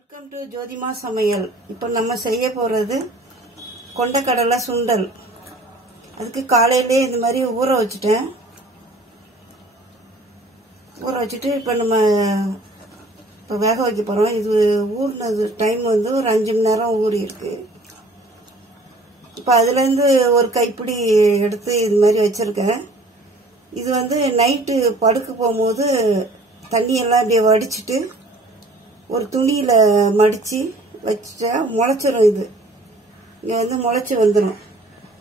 Welcome to ஜோதிமா சமையல். இப்போ நம்ம செய்ய போகிறது கொண்டக்கடலை சுண்டல். அதுக்கு காலையிலே இந்த மாதிரி ஊற வச்சுட்டேன். ஊற வச்சுட்டு இப்போ நம்ம வேக வைக்க போகிறோம். இது ஊறினது டைம் வந்து ஒரு 5 மணி நேரம் ஊறி இருக்கு. இப்போ அதுலேருந்து ஒரு கைப்பிடி எடுத்து இது மாதிரி வச்சுருக்கேன். இது வந்து நைட்டு படுக்க போகும்போது தண்ணியெல்லாம் அப்படியே வடிச்சிட்டு ஒரு துணியில் மடித்து வச்சுட்டா முளைச்சிரும். இது இங்கே வந்து முளைச்சி வந்துடும்.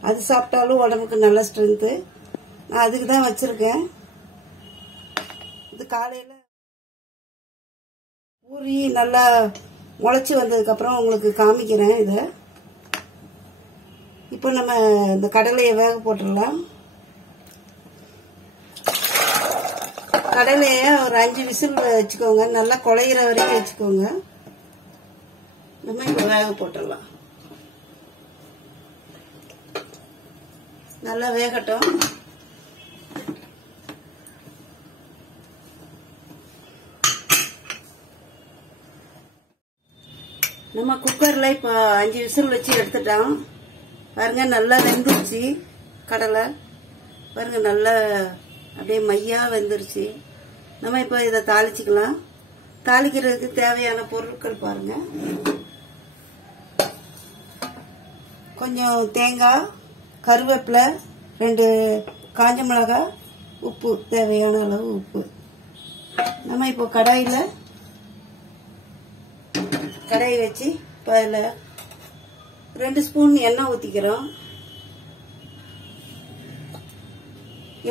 அது சாப்பிட்டாலும் உடம்புக்கு நல்ல ஸ்ட்ரென்த்து. நான் அதுக்கு தான் வச்சுருக்கேன். இது காலையில் ஊறி நல்லா முளைச்சி வந்ததுக்கப்புறம் உங்களுக்கு காமிக்கிறேன். இதை இப்போ நம்ம இந்த கடலையை வேக போட்டுடலாம். கடலையை ஒரு 5 விசில் வச்சுக்கோங்க. நல்லா குழையிற வரைக்கும் வச்சுக்கோங்க. நம்ம இப்போ வேக போட்டுடலாம். நல்லா வேகட்டும். நம்ம குக்கரில் இப்போ 5 விசில் வச்சு எடுத்துட்டோம். பாருங்க நல்லா வெந்துருச்சு. கடலை பாருங்க நல்லா அப்படியே மையா வெந்துருச்சு. நம்ம இப்போ இதை தாளிச்சுக்கலாம். தாளிக்கிறதுக்கு தேவையான பொருட்கள் பாருங்க. கொஞ்சம் தேங்காய், கருவேப்பிலை, 2 காஞ்ச மிளகாய், உப்பு, தேவையான அளவு உப்பு. நம்ம இப்போ கடாய் வச்சு இப்போ அதில் 2 ஸ்பூன் எண்ணெய் ஊற்றிக்கிறோம்.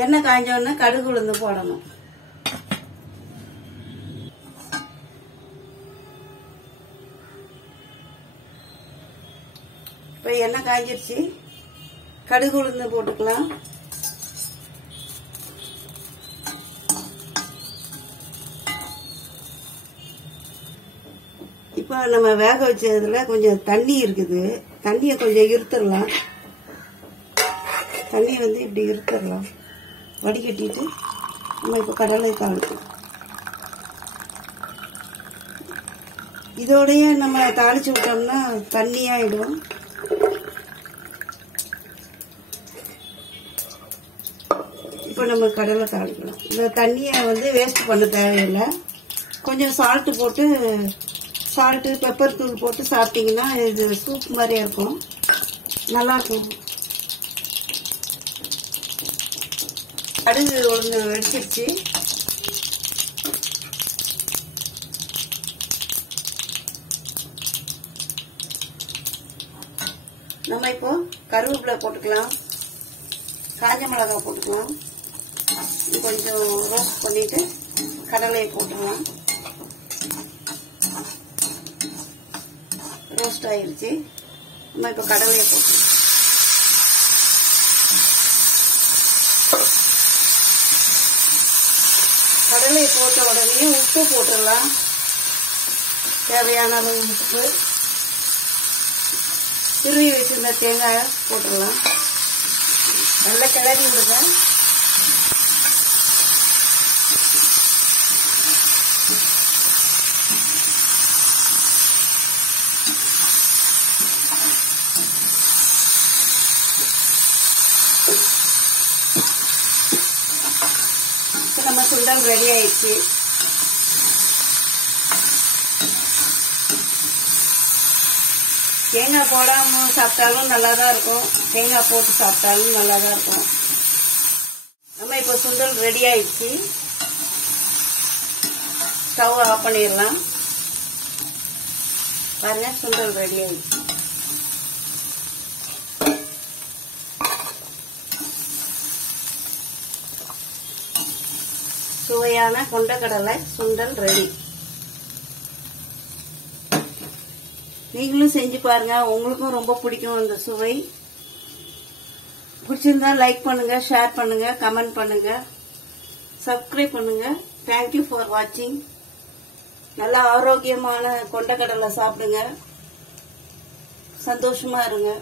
எண்ணெய் காய்ஞ்சோடனே கடுகு உளுந்து போடணும். இப்போ எண்ணெய் காய்ஞ்சிருச்சு. கடுகு உளுந்து போட்டுக்கலாம். இப்போ நம்ம வேக வச்சதுல கொஞ்சம் தண்ணி இருக்குது. தண்ணியை கொஞ்சம் இருத்துடலாம். தண்ணி வந்து இப்படி இருத்துடலாம். வடிகட்டிட்டு நம்ம இப்போ கடலை தாளிக்கலாம். இதோடய நம்ம தாளிச்சு விட்டோம்னா தண்ணியாயிடும். இப்போ நம்ம கடலை தாளிக்கலாம். இந்த தண்ணியை வந்து வேஸ்ட் பண்ண தேவையில்லை. கொஞ்சம் சால்ட்டு பெப்பர் தூள் போட்டு சாப்பிட்டீங்கன்னா இது சூப் மாதிரியே இருக்கும். நல்லாயிருக்கும். கடுகு உளுந்து வெடிச்சிருச்சு. நம்ம இப்போ கருவேப்பிலை போட்டுக்கலாம். காஞ்ச மிளகாய் போட்டுக்கலாம். இது கொஞ்சம் ரோஸ்ட் பண்ணிட்டு கடலையை போட்டுக்கலாம். ரோஸ்ட் ஆயிருச்சு. நம்ம இப்போ கடலையை போட்டுக்கலாம். கடலையை போட்ட உடனே உப்பு போட்டுடலாம். தேவையான அளவு உப்பு. திருவி வச்சிருந்த தேங்காயை போட்டுடலாம். நல்லா கிளறி விடுங்க. நம்ம சுண்டல் ரெடி ஆயிடுச்சு. தேங்காய் போடாம சாப்பிட்டாலும் நல்லா தான் இருக்கும். தேங்காய் போட்டு சாப்பிட்டாலும் நல்லா தான் இருக்கும். நம்ம இப்போ சுண்டல் ரெடி ஆயிடுச்சு. ஸ்டவ் ஆஃப் பண்ணிடலாம். பாருங்க சுண்டல் ரெடி ஆயிடுச்சு. சுவையான கொண்டக்கடலை சுண்டல் ரெடி. நீங்களும் செஞ்சு பாருங்க. உங்களுக்கும் ரொம்ப பிடிக்கும் இந்த சுவை. பிடிச்சிருந்தா லைக் பண்ணுங்க, ஷேர் பண்ணுங்க, கமெண்ட் பண்ணுங்க, சப்ஸ்கிரைப் பண்ணுங்க. தேங்க்யூ ஃபார் வாட்சிங். நல்லா ஆரோக்கியமான கொண்டக்கடலை சாப்பிடுங்க. சந்தோஷமா இருங்க.